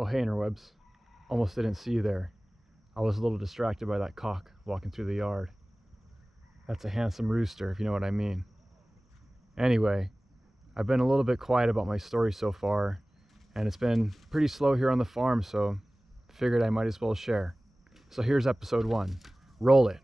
Oh hey interwebs, almost didn't see you there. I was a little distracted by that cock walking through the yard. That's a handsome rooster, if you know what I mean. Anyway, I've been a little bit quiet about my story so far, and it's been pretty slow here on the farm, so figured I might as well share. So here's episode 1. Roll it.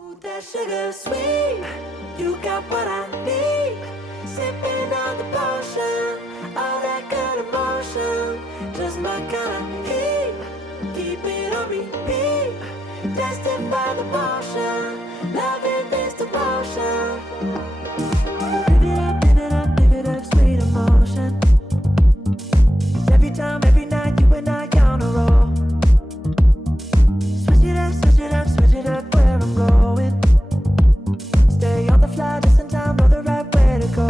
Ooh, that sugar sweet, you got what I need. Sipping on the potion, all that good emotion, just my kind of heat. Keep it on repeat, tested by the motion, loving this devotion. Live it up, sweet emotion. Every time, every night, you and I on a roll. Switch it up, switch it up, switch it up where I'm going. Stay on the fly just in time, know the right way to go.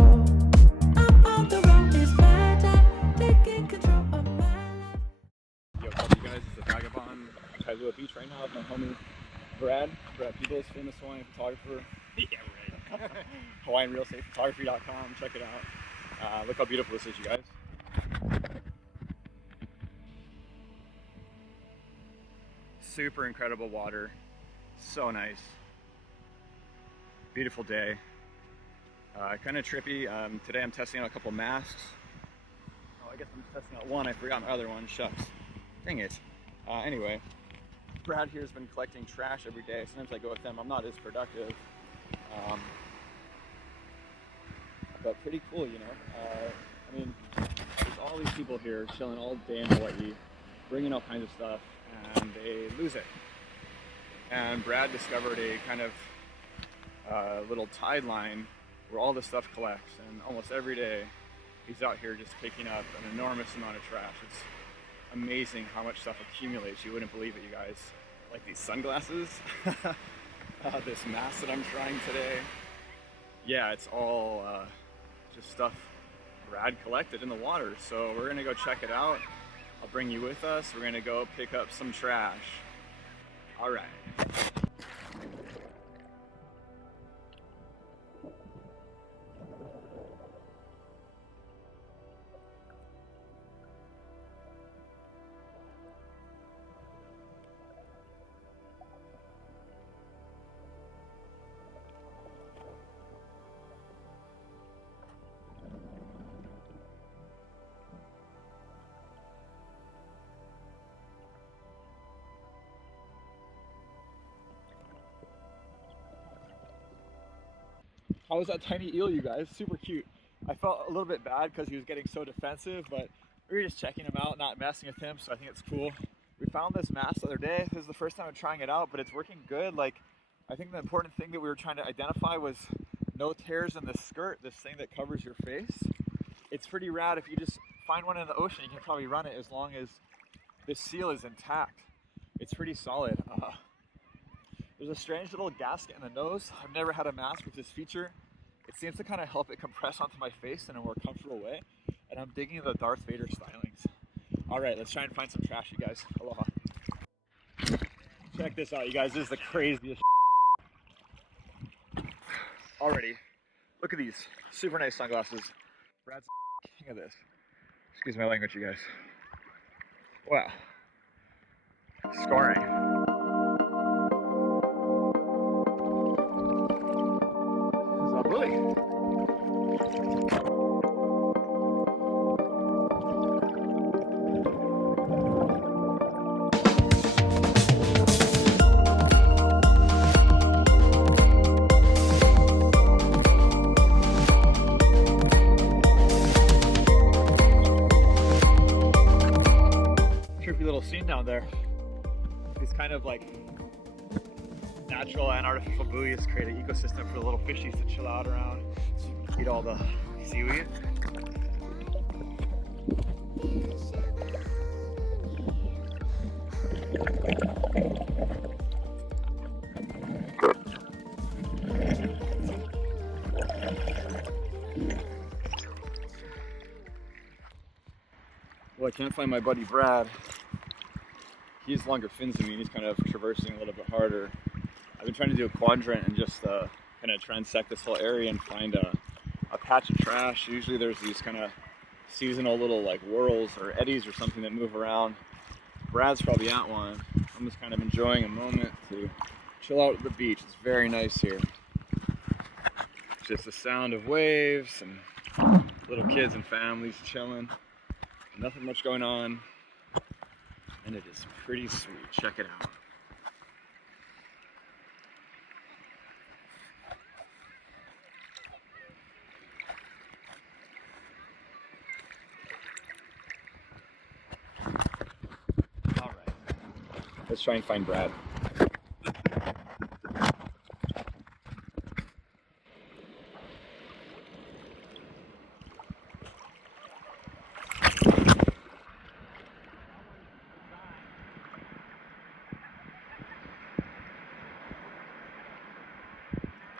I'm on the road, it's my time, taking control of my life. Yo, what's up you guys? It's the Vagabond, Kailua Beach right now with my homie Brad Peoples, famous Hawaiian photographer. Yeah, right. HawaiianRealEstatePhotography.com, check it out. Look how beautiful this is, you guys. Super incredible water, so nice. Beautiful day. Kind of trippy. Today I'm testing out a couple masks. Oh, I guess I'm just testing out one. I forgot my other one. Shucks. Dang it. Anyway, Brad here has been collecting trash every day. Sometimes I go with him. I'm not as productive. But pretty cool, you know. I mean, there's all these people here chilling all day in Hawaii, bringing all kinds of stuff, and they lose it. And Brad discovered a kind of little tide line where all this stuff collects, and almost every day he's out here just picking up an enormous amount of trash. It's amazing how much stuff accumulates. You wouldn't believe it, you guys. Like these sunglasses, this mask that I'm trying today. Yeah, it's all just stuff Brad collected in the water. So we're gonna go check it out. I'll bring you with us. We're gonna go pick up some trash. All right. How was that tiny eel, you guys? Super cute. I felt a little bit bad because he was getting so defensive, but we were just checking him out, not messing with him, so I think it's cool. We found this mask the other day. This is the first time I'm trying it out, but it's working good. Like, I think the important thing that we were trying to identify was no tears in the skirt, this thing that covers your face. It's pretty rad. If you just find one in the ocean, you can probably run it as long as this seal is intact. It's pretty solid. There's a strange little gasket in the nose. I've never had a mask with this feature. It seems to kind of help it compress onto my face in a more comfortable way. And I'm digging the Darth Vader stylings. All right, let's try and find some trash, you guys. Aloha. Check this out, you guys. This is the craziest already. Look at these super nice sunglasses. Brad's king of this. Excuse my language, you guys. Wow. Scoring. Really? Trippy little scene down there. These kind of like natural and artificial buoys create an ecosystem for the little fishies to chill out around, eat all the seaweed. Well, I can't find my buddy Brad. He has longer fins than me, and he's kind of traversing a little bit harder. I've been trying to do a quadrant and just kind of transect this whole area and find a patch of trash. Usually there's these kind of seasonal little like whirls or eddies or something that move around. Brad's probably at one. I'm just kind of enjoying a moment to chill out at the beach. It's very nice here. Just the sound of waves and little kids and families chilling. Nothing much going on. And it is pretty sweet. Check it out. All right. Let's try and find Brad.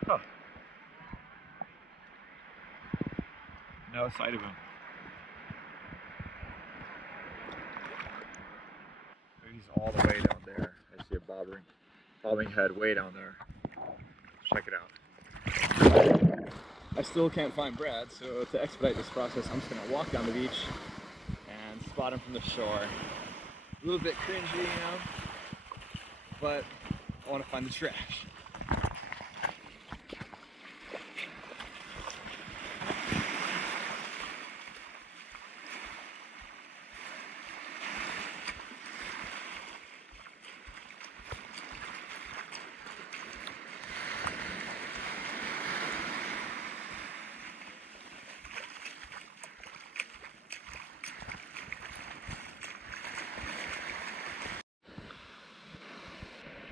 Huh. No sight of him. He's all the way down there. I see a bobbing head way down there. Check it out. I still can't find Brad, so to expedite this process, I'm just gonna walk down the beach and spot him from the shore. A little bit cringy, you know, but I want to find the trash.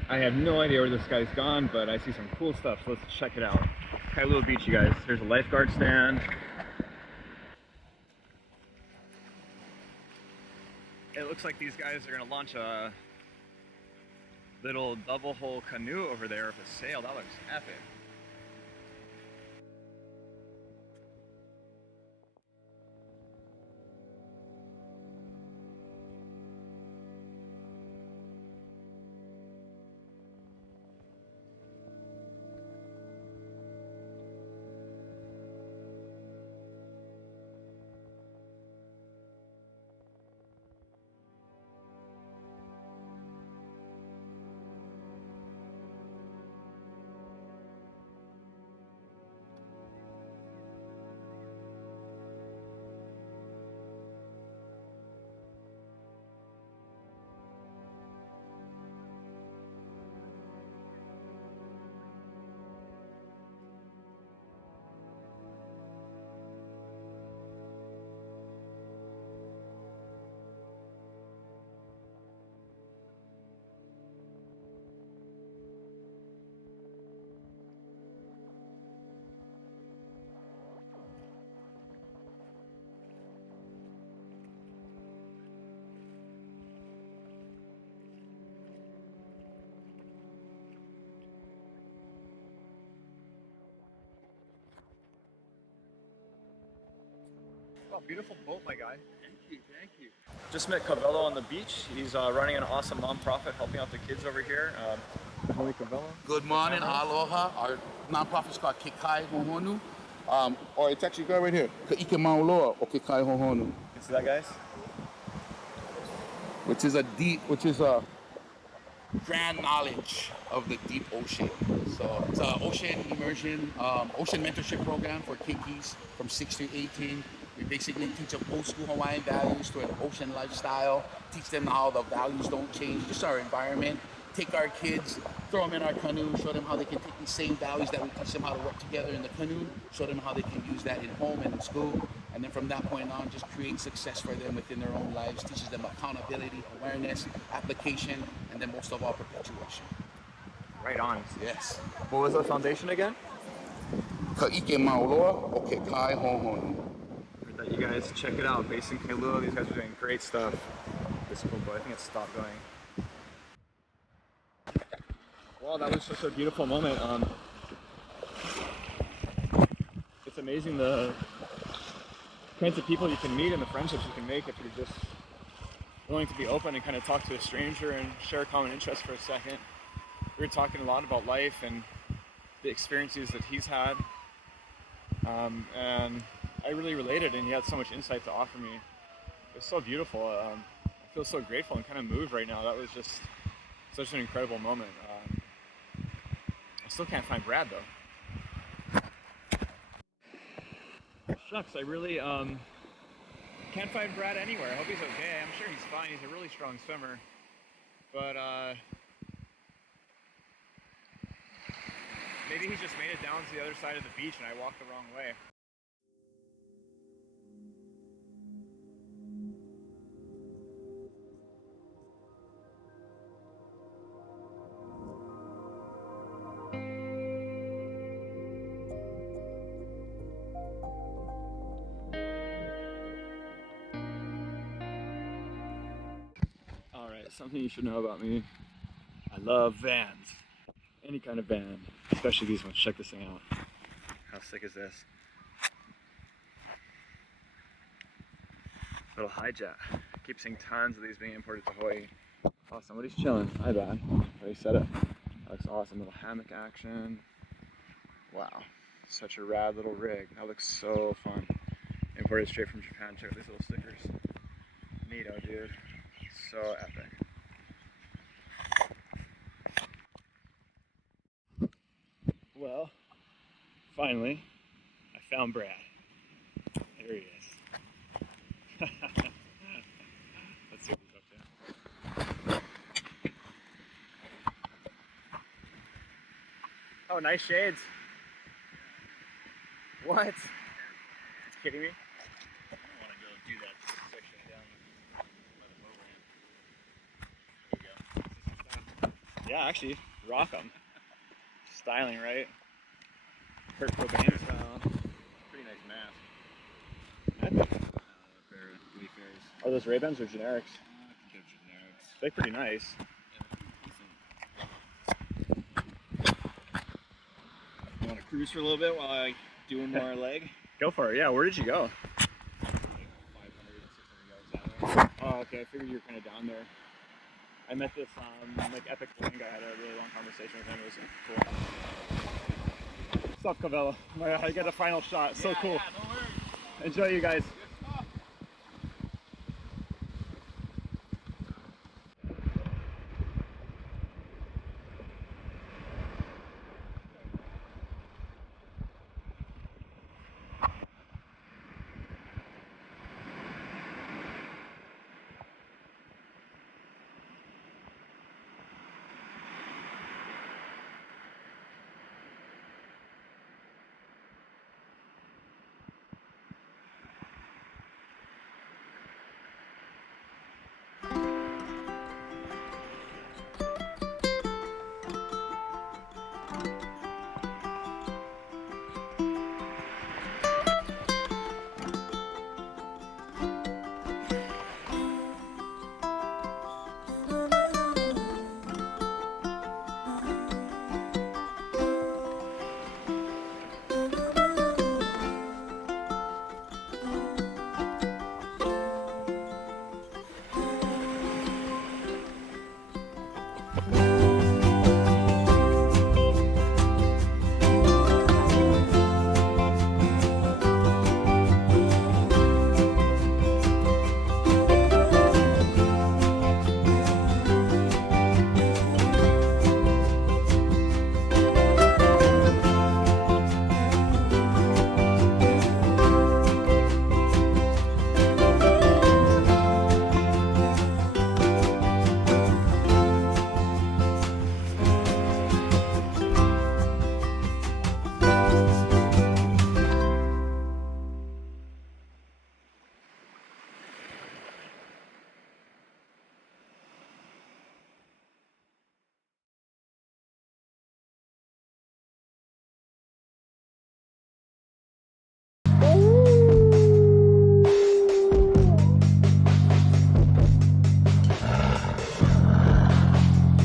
I have no idea where this guy's gone, but I see some cool stuff, so let's check it out. Kailua Beach, you guys. There's a lifeguard stand. It looks like these guys are gonna launch a little double hull canoe over there with a sail. That looks epic. Wow, beautiful boat, my guy. Thank you, thank you. Just met Kawelo on the beach. He's running an awesome nonprofit helping out the kids over here. Kawelo. Good morning, aloha. Our nonprofit is called Kikai Hohonu. Or it's actually right here. Ka'ike Mauloa o Kikai Hohonu. You see that, guys? Which is a grand knowledge of the deep ocean. So it's an ocean immersion, ocean mentorship program for kikis from 6 to 18. We basically teach them old school Hawaiian values to an ocean lifestyle, teach them how the values don't change, just our environment. Take our kids, throw them in our canoe, show them how they can take these same values that we teach them how to work together in the canoe, show them how they can use that in home and in school. And then from that point on, just create success for them within their own lives, teaches them accountability, awareness, application, and then most of all, perpetuation. Right on. Yes. What was the foundation again? Ka'ike Mauloa o Kikai Hohonu. That you guys check it out. Based in Kailua, these guys are doing great stuff. This cool boy, I think it stopped going. Wow, that was such a beautiful moment. It's amazing the kinds of people you can meet and the friendships you can make if you're just willing to be open and kind of talk to a stranger and share a common interest for a second. We were talking a lot about life and the experiences that he's had, and I really related, and he had so much insight to offer me. It was so beautiful. I feel so grateful and kind of moved right now. That was just such an incredible moment. I still can't find Brad though. Shucks, I really can't find Brad anywhere. I hope he's okay. I'm sure he's fine. He's a really strong swimmer. But maybe he just made it down to the other side of the beach and I walked the wrong way. Alright, something you should know about me. I love vans. Any kind of van, especially these ones. Check this thing out. How sick is this? Little hijack. Keep seeing tons of these being imported to Hawaii. Oh, somebody's chilling. Hi, Dad. Already set it. That looks awesome. Little hammock action. Wow. Such a rad little rig. That looks so fun. Imported straight from Japan. Check out these little stickers. Neato, dude. So epic. Well, finally, I found Brad. There he is. Let's see what he's up to. Oh, nice shades. What? You kidding me? I don't want to go do that section down by the boat ramp. There you go. Yeah, actually, rock 'em. Styling, right? Kurt Cobain style. Pretty nice mask. Are those Ray-Bans or generics? I think they're generics. They're pretty nice. You want to cruise for a little bit while I do one more leg? Go for it. Yeah, where did you go? Like 500, 600 yards out. Oh, okay. I figured you were kind of down there. I met this like epic flying guy. I had a really long conversation with him. It was cool. What's up, Kawelo? I got the final shot. So cool. Yeah, no worries. Enjoy, you guys.